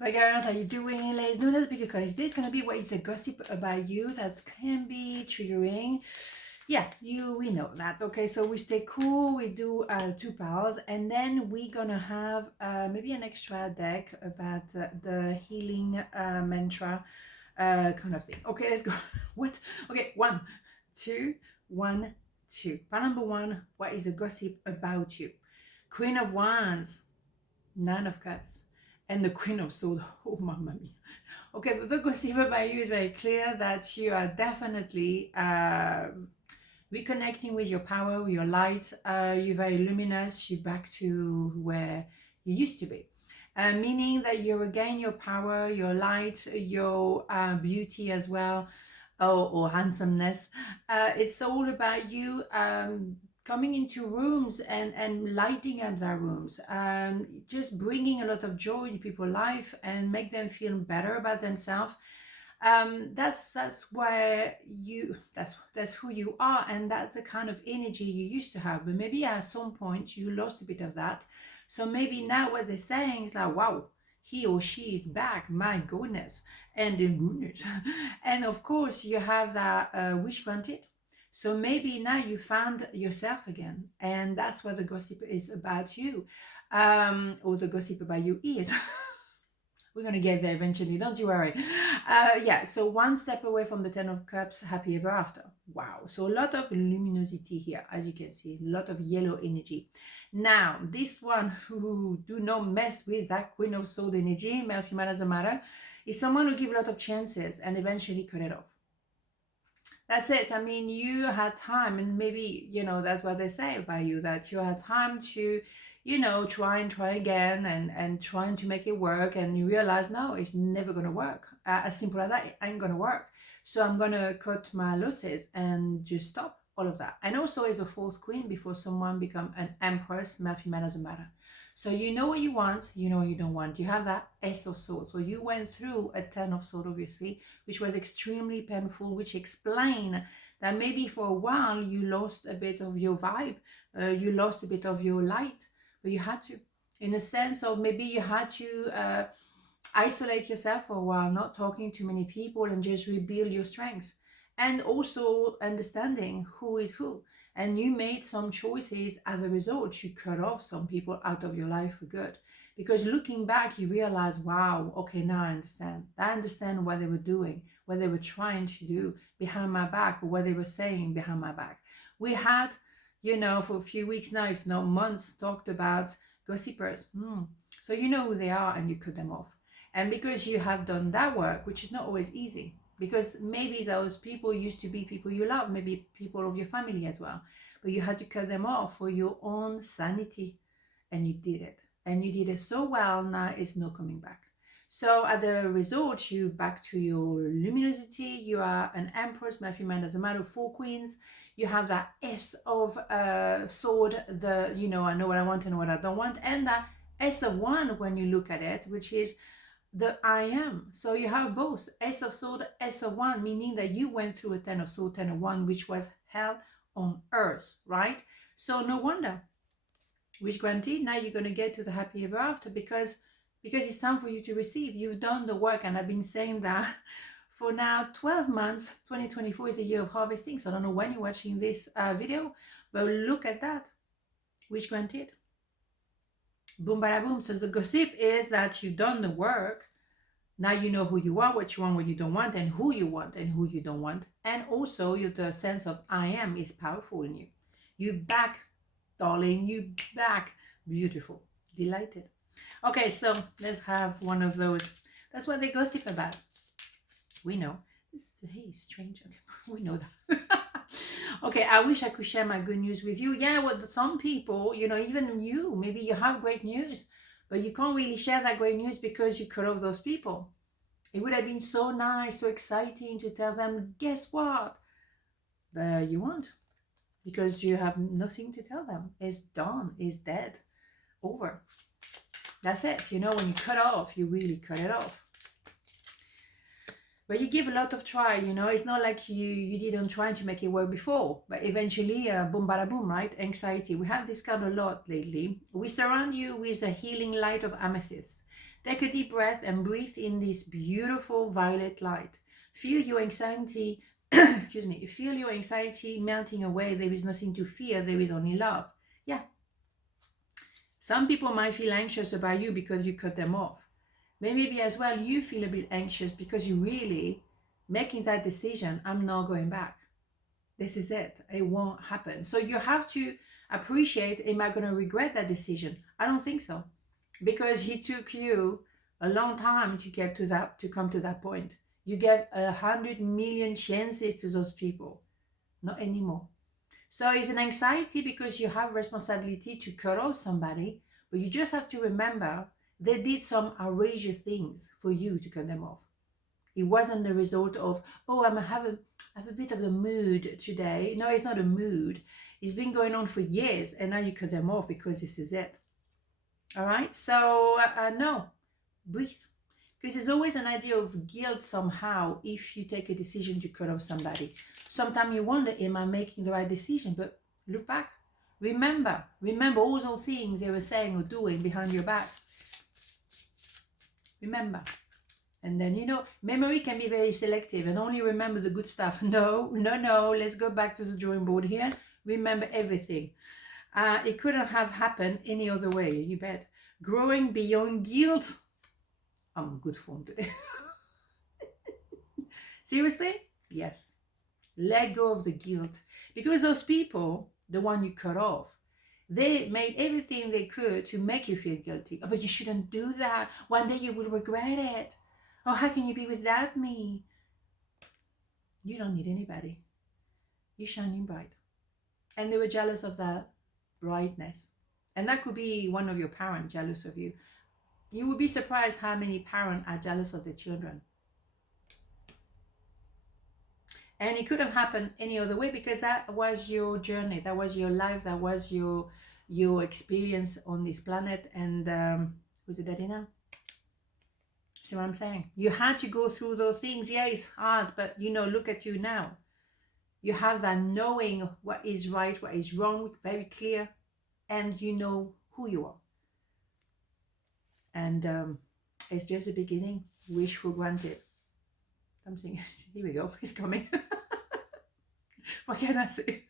Bye girls, how you doing? Let's do another bigger card. This is gonna be what is a gossip about you that can be triggering. Yeah, we know that. Okay, so we stay cool, we do two piles, and then we're gonna have maybe an extra deck about the healing mantra kind of thing. Okay, let's go. What? Okay, one, two, one, two. Pile number one, what is a gossip about you? Queen of Wands, Nine of Cups, and the Queen of Swords. Oh, mamma mia. Okay, the gossip about you is very clear that you are definitely reconnecting with your power, your light. You're very luminous. You're back to where you used to be. Meaning that you regain your power, your light, your beauty as well, or handsomeness. It's all about you coming into rooms and lighting up their rooms, just bringing a lot of joy in people's life and make them feel better about themselves. That's where that's who you are, and that's the kind of energy you used to have. But maybe at some point you lost a bit of that. So maybe now what they're saying is like, wow, he or she is back. My goodness, and the goodness, and of course you have that wish granted. So maybe now you found yourself again, and that's what the gossip is about you, or the gossip about you is. We're gonna get there eventually, don't you worry. Yeah, so one step away from the Ten of Cups, happy ever after. Wow, so a lot of luminosity here, as you can see, a lot of yellow energy. Now, this one who do not mess with that Queen of Sword energy, male, female, doesn't matter, is someone who give a lot of chances and eventually cut it off. That's it. I mean, you had time, and maybe, that's what they say about you, that you had time to, try and try again and trying to make it work. And you realize, no, it's never going to work. As simple as that, it ain't going to work. So I'm going to cut my losses and just stop all of that. And also as a fourth queen before someone become an empress, male, female, doesn't matter. So you know what you want, you know what you don't want. You have that Ace of Swords. So you went through a Ten of Swords, obviously, which was extremely painful, which explained that maybe for a while you lost a bit of your vibe, you lost a bit of your light, but you had to. In a sense of maybe you had to isolate yourself for a while, not talking to many people, and just rebuild your strengths. And also understanding who is who. And you made some choices as a result. You cut off some people out of your life for good. Because looking back, you realize, wow, okay, now I understand. I understand what they were doing, what they were trying to do behind my back, or what they were saying behind my back. We had, for a few weeks now, if not months, talked about gossipers. So you know who they are, and you cut them off. And because you have done that work, which is not always easy, because maybe those people used to be people you love, maybe people of your family as well, but you had to cut them off for your own sanity, and you did it. And you did it so well, now it's no coming back. So at the result, you back to your luminosity. You are an empress, my female, doesn't matter, 4 queens. You have that S of sword, I know what I want and what I don't want, and that S of one when you look at it, which is the I am. So you have both Ace of Sword, S of One, meaning that you went through a Ten of Sword, Ten of One, which was hell on earth, right? So no wonder. Which granted, now you're going to get to the happy ever after because it's time for you to receive. You've done the work, and I've been saying that for now 12 months. 2024 is a year of harvesting, so I don't know when you're watching this video, but look at that. Which granted. Boom, bada boom. So the gossip is that you've done the work. Now you know who you are, what you want, what you don't want, and who you want and who you don't want. And also the sense of I am is powerful in you. You back, darling, you back. Beautiful. Delighted. Okay, so let's have one of those. That's what they gossip about. We know. Hey, strange. Okay, we know that. Okay, I wish I could share my good news with you. Yeah, well, some people, even you, maybe you have great news, but you can't really share that great news because you cut off those people. It would have been so nice, so exciting to tell them, guess what? But you won't, because you have nothing to tell them. It's done, it's dead, over. That's it. When you cut off, you really cut it off. But you give a lot of try, it's not like you didn't try to make it work before, but eventually, boom, bada boom, right? Anxiety. We have this card a lot lately. We surround you with a healing light of amethyst. Take a deep breath and breathe in this beautiful violet light. Feel your anxiety, excuse me, feel your anxiety melting away. There is nothing to fear, there is only love. Yeah. Some people might feel anxious about you because you cut them off. Maybe as well you feel a bit anxious because you really making that decision, I'm not going back. This is it. It won't happen. So you have to appreciate, am I going to regret that decision? I don't think so. Because it took you a long time to get to that, to come to that point. You gave 100 million chances to those people. Not anymore. So it's an anxiety because you have responsibility to cut off somebody, but you just have to remember they did some outrageous things for you to cut them off. It wasn't the result of, oh, I have a bit of the mood today. No, it's not a mood. It's been going on for years, and now you cut them off because this is it. All right? So, no, breathe. Because there's always an idea of guilt somehow if you take a decision to cut off somebody. Sometimes you wonder, am I making the right decision? But look back. Remember all those things they were saying or doing behind your back. Remember. And then, memory can be very selective and only remember the good stuff. No. Let's go back to the drawing board here. Remember everything. It couldn't have happened any other way, you bet. Growing beyond guilt. I'm in good form today. Seriously? Yes. Let go of the guilt. Because those people, the one you cut off, they made everything they could to make you feel guilty. Oh, but you shouldn't do that. One day you will regret it. Oh, how can you be without me? You don't need anybody. You're shining bright. And they were jealous of that brightness. And that could be one of your parents jealous of you. You would be surprised how many parents are jealous of their children. And it couldn't happen any other way because that was your journey. That was your life. That was your experience on this planet. And who's the daddy now? See what I'm saying? You had to go through those things. Yeah, it's hard, but look at you now. You have that knowing what is right, what is wrong, very clear, and you know who you are. And it's just the beginning. Wish for granted. Something. Here we go. It's coming. What can I say?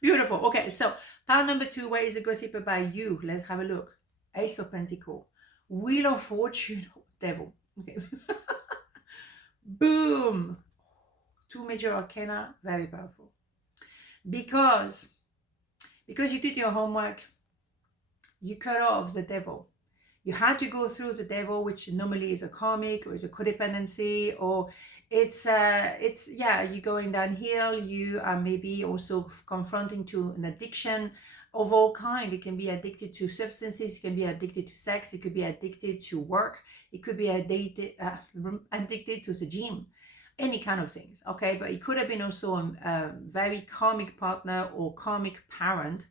Beautiful. Okay, so pile number 2. Where is the gossip about you? Let's have a look. Ace of Pentacles. Wheel of Fortune. Devil. Okay. Boom. 2 major arcana. Very powerful. Because you did your homework, you cut off the devil. You had to go through the devil, which normally is a karmic or is a codependency, or it's you're going downhill. You are maybe also confronting to an addiction of all kind. It can be addicted to substances, it can be addicted to sex, it could be addicted to work, it could be addicted to the gym, any kind of things. Okay, but it could have been also a very karmic partner or karmic parent,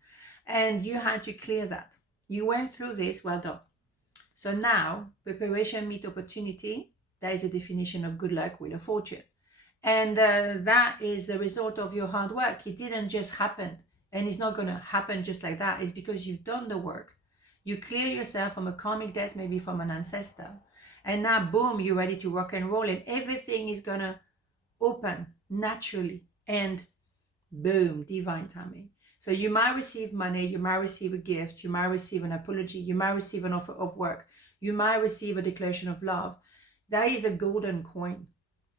and you had to clear that. You went through this. Well done. So now, preparation meet opportunity. That is a definition of good luck, wheel of fortune. And that is a result of your hard work. It didn't just happen. And it's not going to happen just like that. It's because you've done the work. You clear yourself from a karmic debt, maybe from an ancestor. And now, boom, you're ready to rock and roll. And everything is going to open naturally. And boom, divine timing. So you might receive money, you might receive a gift, you might receive an apology, you might receive an offer of work, you might receive a declaration of love. That is a golden coin.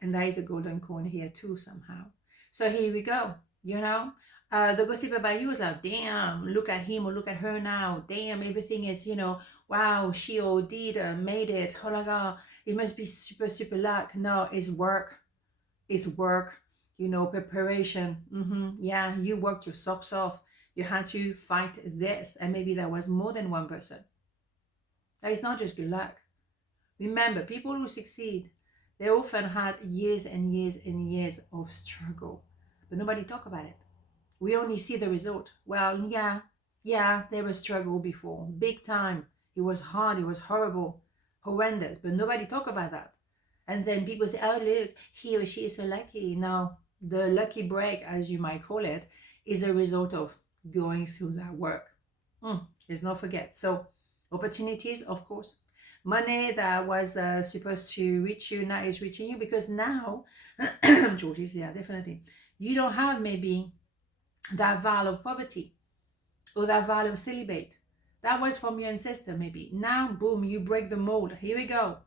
And there is a golden coin here too somehow. So here we go. The gossip about you is like, damn, look at him or look at her now. Damn, everything is, wow, she or did made it. Oh my God, it must be super, super luck. No, it's work. It's work. Preparation. Yeah, you worked your socks off. You had to fight this. And maybe there was more than one person. That is not just good luck. Remember, people who succeed, they often had years and years and years of struggle. But nobody talk about it. We only see the result. Well, yeah, there was struggle before. Big time. It was hard. It was horrible. Horrendous. But nobody talk about that. And then people say, oh, look, he or she is so lucky. No, the lucky break, as you might call it, is a result of going through that work. Let's not forget. So opportunities, of course. Money that was supposed to reach you now is reaching you, because now, George is there, definitely. You don't have maybe that vow of poverty or that vow of celibate. That was from your ancestor maybe. Now, boom, you break the mold. Here we go.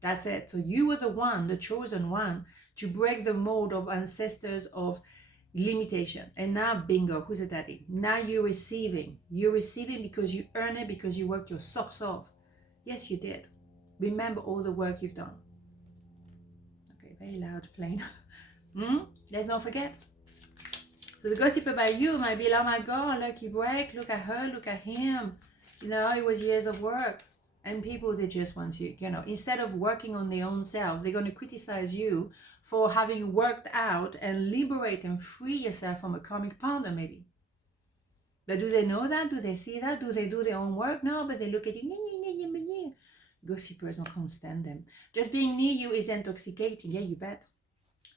That's it. So you were the one, the chosen one, to break the mold of ancestors of limitation. And now, bingo, who's a daddy? Now you're receiving. You're receiving because you earn it, because you worked your socks off. Yes, you did. Remember all the work you've done. Okay, very loud plane. Let's not forget. So the gossip about you might be like, oh my God, lucky break, look at her, look at him. You know, it was years of work. And people, they just want you, you know, instead of working on their own self, they're going to criticize you for having worked out and liberate and free yourself from a karmic partner maybe. But do they know that? Do they see that? Do they do their own work? No, but they look at you. Gossipers, I can't stand them. Just being near you is intoxicating. Yeah, you bet.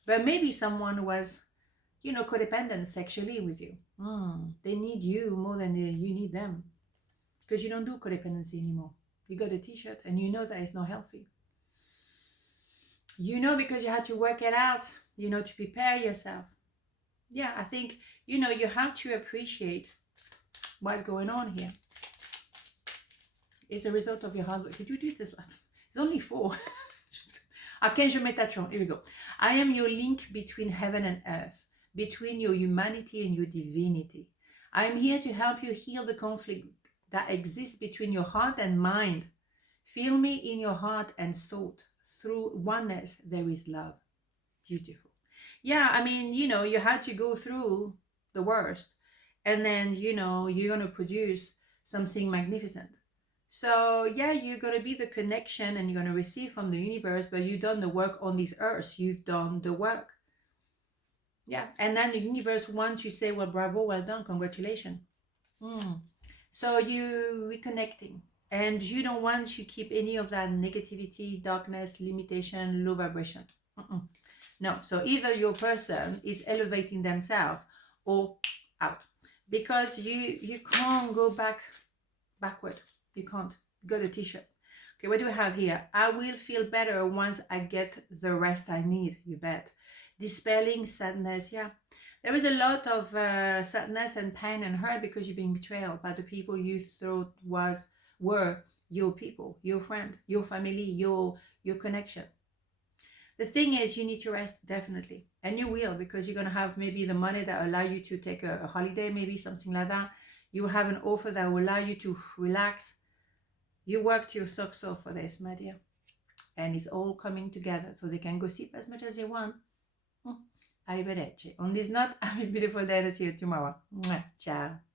But maybe someone was, you know, codependent sexually with you. They need you more than you need them. Because you don't do codependency anymore. You got a t-shirt and you know that it's not healthy. You know, because you had to work it out, you know, to prepare yourself. Yeah, I think, you know, you have to appreciate what's going on here. It's a result of your hard work. Did you do this one? It's only 4. Archangel Metatron. Here we go. I am your link between heaven and earth, between your humanity and your divinity. I am here to help you heal the conflict that exists between your heart and mind. Feel me in your heart and thought. Through oneness, there is love. Beautiful. Yeah, I mean, you know, you had to go through the worst. And then, you know, you're going to produce something magnificent. So, yeah, you're going to be the connection and you're going to receive from the universe, but you've done the work on this earth. You've done the work. Yeah, and then the universe wants you to say, well, bravo, well done, congratulations. So you reconnecting, and you don't want to keep any of that negativity, darkness, limitation, low vibration. No, so either your person is elevating themselves or out, because you can't go backward. You can't. You got a t-shirt. Okay, what do we have here? I will feel better once I get the rest I need. You bet. Dispelling sadness. Yeah, there is a lot of sadness and pain and hurt because you're being betrayed by the people you thought were your people, your friend, your family, your connection. The thing is, you need to rest, definitely, and you will, because you're gonna have maybe the money that allow you to take a holiday, maybe something like that. You will have an offer that will allow you to relax. You worked your socks off for this, my dear, and it's all coming together, so they can go sleep as much as they want. Arrivederci. On this note, have a beautiful day, and I'll see you tomorrow. Ciao.